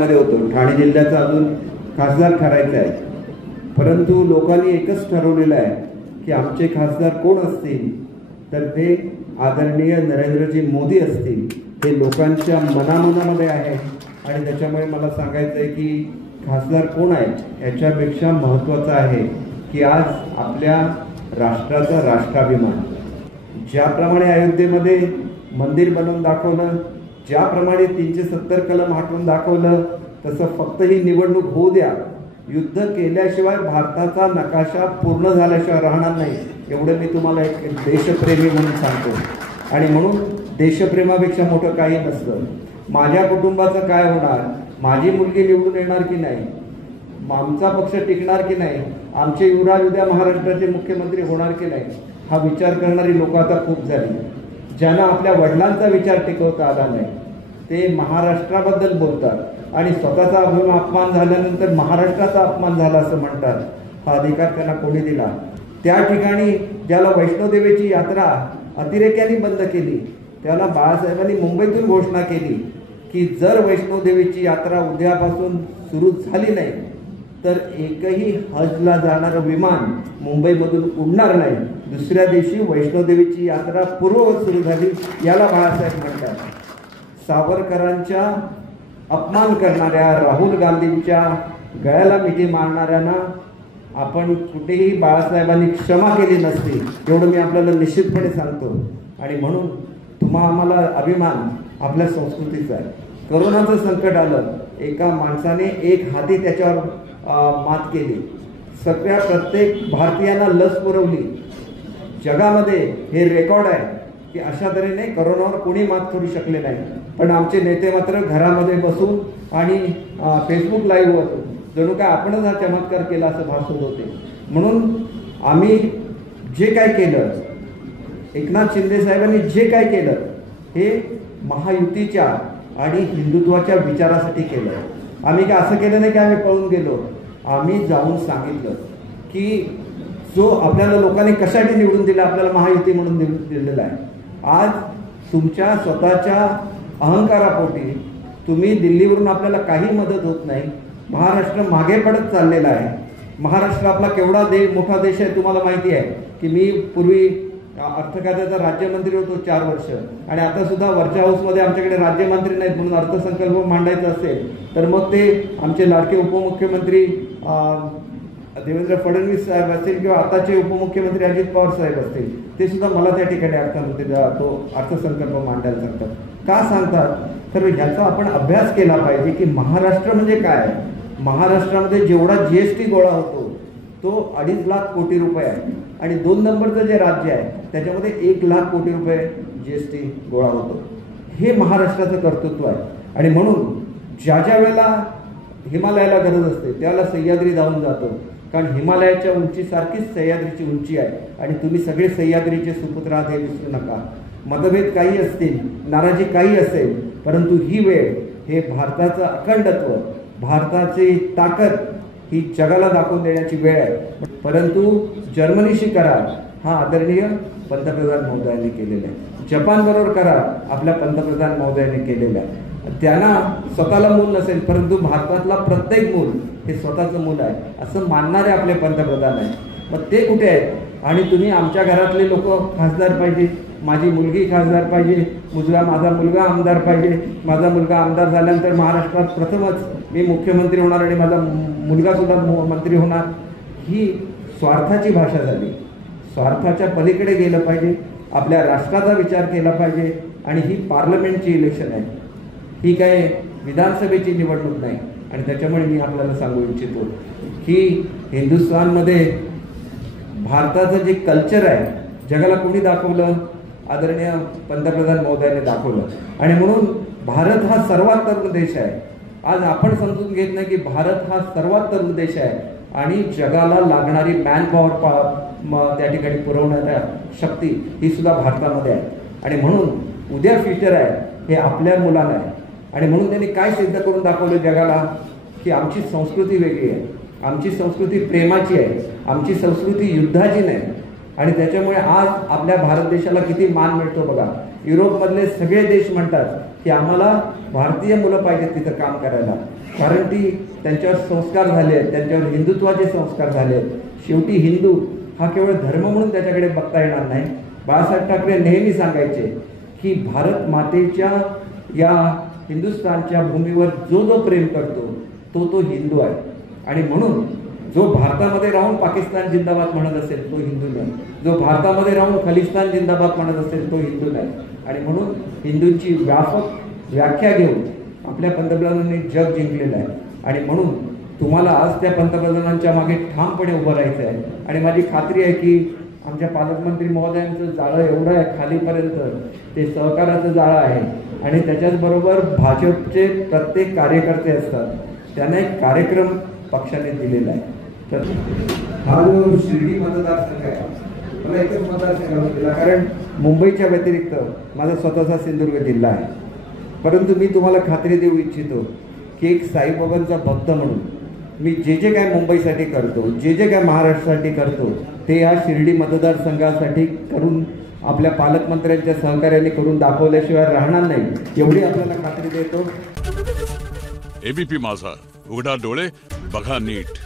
ठाण्यामध्ये होतो, ठाणे जिल्ह्याचा अजून खासदार ठरायचा आहे, परंतु लोकांनी एकच ठरवलेलं आहे की आमचे खासदार कोण असतील तर ते आदरणीय नरेंद्रजी मोदी असतील. हे लोकांच्या मनामनामध्ये आहे आणि त्याच्यामुळे मला सांगायचं आहे की खासदार कोण आहे याच्यापेक्षा महत्त्वाचं आहे की आज आपल्या राष्ट्राचा राष्ट्राभिमान, ज्याप्रमाणे अयोध्येमध्ये मंदिर बनवून दाखवलं, ज्याप्रमाणे 370 कलम हटवून दाखवलं, तसं फक्त ही निवडणूक होऊ द्या. युद्ध केल्याशिवाय भारताचा नकाशा पूर्ण झाल्याशिवाय राहणार नाही, एवढं मी तुम्हाला एक देशप्रेमी म्हणून सांगतो. आणि म्हणून देशप्रेमापेक्षा मोठं काही नसतं. माझ्या कुटुंबाचं काय होणार, माझी मुलगी निवडून येणार की नाही, आमचा पक्ष टिकणार की नाही, आमचे युवराज उद्या महाराष्ट्राचे मुख्यमंत्री होणार की नाही, हा विचार करणारी लोक आता खूप झाली. ज्यांना आपल्या वडिलांचा विचार टिकवता आला नाही ते महाराष्ट्राबद्दल बोलतात आणि स्वतःचा अपमान झाल्यानंतर महाराष्ट्राचा अपमान झाला असं म्हणतात. हा अधिकार त्यांना कोणी दिला? त्या ठिकाणी ज्याला वैष्णोदेवीची यात्रा अतिरेक्यांनी बंद केली त्याला बाळासाहेबांनी मुंबईतून घोषणा केली की जर वैष्णोदेवीची यात्रा उद्यापासून सुरू झाली नाही तर एकही हजला जाणारं विमान मुंबईमधून उडणार नाही. दुसऱ्या दिवशी वैष्णोदेवीची यात्रा पूर्ववत सुरू झाली. याला बाळासाहेब म्हणतात. सावरकरांच्या अपमान करणाऱ्या, राहुल गांधींच्या गळ्याला मिठी मारणाऱ्यांना आपण कुठेही बाळासाहेबांनी क्षमा केली नसती, एवढं मी आपल्याला निश्चितपणे सांगतो. आणि म्हणून आम्हाला अभिमान आपल्या संस्कृतीचा आहे. करोनाचं संकट आलं, एका माणसाने एक हाती त्याच्यावर मात केली, सगळ्या प्रत्येक भारतीयांना लस पुरवली. जगामध्ये हे रेकॉर्ड आहे की अशा तऱ्हेने करोनावर कोणी मात करू शकले नाही. पण आमचे नेते मात्र घरामध्ये बसून आणि फेसबुक लाईव्हवर जणू काय आपणच हा चमत्कार केला असं भासवत होते. म्हणून आम्ही जे काय केलं, एकनाथ शिंदे साहेबांनी जे काय केलं हे महायुतीच्या आणि हिंदुत्वाच्या विचारासाठी केलं. आम्ही काय असं केलं नाही की आम्ही पळून गेलो. आम्ही जाऊन सांगितलं की जो आपल्याला लोकांनी कशासाठी निवडून दिला, आपल्याला महायुती म्हणून दिलेला आहे. आज तुमच्या स्वतःच्या अहंकारापोटी तुम्ही दिल्लीवरून आपल्याला काही मदत होत नाही. महाराष्ट्र मागे पडत चाललेला आहे. महाराष्ट्र आपला केवढा मोठा देश आहे तुम्हाला माहिती आहे की मी पूर्वी अर्थ खात्याचा राज्यमंत्री होतो 4 वर्ष आणि आता सुद्धा वरच्या हाऊसमध्ये आमच्याकडे राज्यमंत्री नाहीत. म्हणून अर्थसंकल्प मांडायचा असेल तर मग ते आमचे लाडके उपमुख्यमंत्री देवेंद्र फडणवीस साहेब असतील किंवा आताचे उपमुख्यमंत्री अजित पवार साहेब असतील, ते सुद्धा मला त्या ठिकाणी तो अर्थसंकल्प मांडायला सांगतात. का सांगतात तर ह्याचा आपण अभ्यास केला पाहिजे की महाराष्ट्र म्हणजे काय. महाराष्ट्रामध्ये जेवढा GST गोळा होतो तो 2.5 लाख कोटी रुपये आहे आणि 2 नंबरचं जे राज्य आहे त्याच्यामध्ये 1 लाख कोटी रुपये GST गोळा होतो. हे महाराष्ट्राचं कर्तृत्व आहे. आणि म्हणून ज्या वेळेला हिमालयाला गरज असते त्याला सह्याद्री धावून जातो, कारण हिमालयाच्या उंचीसारखीच सह्याद्रीची उंची आहे आणि तुम्ही सगळे सह्याद्रीचे सुपुत्र आहात हे विसरू नका. मतभेद काही असतील, नाराजी काही असेल, परंतु ही वेळ हे भारताचं अखंडत्व, भारताची ताकद ही जगाला दाखवून देण्याची वेळ आहे. परंतु जर्मनीशी करार हा आदरणीय पंतप्रधान महोदयांनी केलेला आहे. जपानबरोबर करार आपल्या पंतप्रधान महोदयांनी केलेला आहे. त्यांना स्वतःला मूल नसेल परंतु भारतातला प्रत्येक मूल हे स्वतःचं मूल आहे असं मानणारे आपले पंतप्रधान आहेत. मग ते कुठे आहेत? आणि तुम्ही आमच्या घरातले लोक खासदार पाहिजे, माझी मुलगी खासदार पाहिजे, माझा मुलगा आमदार पाहिजे, माझा मुलगा आमदार झाल्यानंतर महाराष्ट्रात प्रथमच मी मुख्यमंत्री होणार आणि माझा मुलगा सुद्धा मंत्री होणार. ही स्वार्थाची भाषा झाली. स्वार्थाच्या पलीकडे गेलं पाहिजे, आपल्या राष्ट्राचा विचार केला पाहिजे. आणि ही पार्लमेंटची इलेक्शन आहे, ही काय विधानसभेची निवडणूक नाही. आणि त्याच्यामुळे मी आपल्याला सांगू इच्छितो की हिंदुस्थानमध्ये भारताचं जे कल्चर आहे जगाला कोणी दाखवलं? आदरणीय पंतप्रधान महोदयांनी दाखवलं. आणि म्हणून भारत हा सर्वात तरुण देश आहे. आज आपण समजून घेत नाही की भारत हा सर्वात तरुण देश आहे आणि जगाला लागणारी मॅन पॉवर त्या ठिकाणी पुरवणाऱ्या शक्ती ही सुद्धा भारतामध्ये आहे. आणि म्हणून उद्या फ्युचर आहे हे आपल्या मुलांना आहे. आणि म्हणून त्यांनी काय सिद्ध करून दाखवलं जगाला की आमची संस्कृती वेगळी आहे, आमची संस्कृती प्रेमाची आहे, आमची संस्कृती युद्धाची नाही. आणि त्याच्यामुळे आज आपल्या भारत देशाला किती मान मिळतो बघा. युरोपमधले सगळे देश म्हणतात की आम्हाला भारतीय मुलं पाहिजेत तिथं काम करायला, कारण ती त्यांच्यावर संस्कार झाले आहेत, त्यांच्यावर हिंदुत्वाचे संस्कार झाले आहेत. शेवटी हिंदू हा केवळ धर्म म्हणून त्याच्याकडे बघता येणार नाही. बाळासाहेब ठाकरे नेहमी सांगायचे की भारत मातेच्या या हिंदुस्थानच्या भूमीवर जो जो प्रेम करतो तो तो हिंदू आहे. आणि म्हणून जो भारतामध्ये राहून पाकिस्तान जिंदाबाद म्हणत असेल तो हिंदू नाही, जो भारतामध्ये राहून खलिस्तान जिंदाबाद म्हणत असेल तो हिंदू नाही. आणि म्हणून हिंदूंची व्यापक व्याख्या घेऊन आपल्या पंतप्रधानांनी जग जिंकलेलं आहे. आणि म्हणून तुम्हाला आज त्या पंतप्रधानांच्या मागे ठामपणे उभं राहायचं आहे. आणि माझी खात्री आहे की आमच्या पालकमंत्री महोदयांचं जाळं एवढं आहे खालीपर्यंत, ते सहकाराचं जाळं आहे. आणि त्याच्याचबरोबर भाजपचे प्रत्येक कार्यकर्ते असतात, त्यांना एक कार्यक्रम पक्षाने दिलेला आहे. तर हा जो शिर्डी मतदारसंघ आहे, मला एकच मतदारसंघ दिला कारण मुंबईच्या व्यतिरिक्त माझा स्वतःचा सिंधुदुर्ग जिल्हा आहे. परंतु मी तुम्हाला खात्री देऊ इच्छितो की एक साईबाबांचा भक्त म्हणून मी जे जे काय मुंबईसाठी करतो, जे जे काय महाराष्ट्रासाठी करतो, ते या शिर्डी मतदारसंघासाठी करून आपल्या पालकमंत्र्यांच्या सहकार्याने करून दाखवल्याशिवाय राहणार नाही, एवढी आपल्याला खात्री देतो. एबीपी माझा, उघडा डोळे बघा नीट.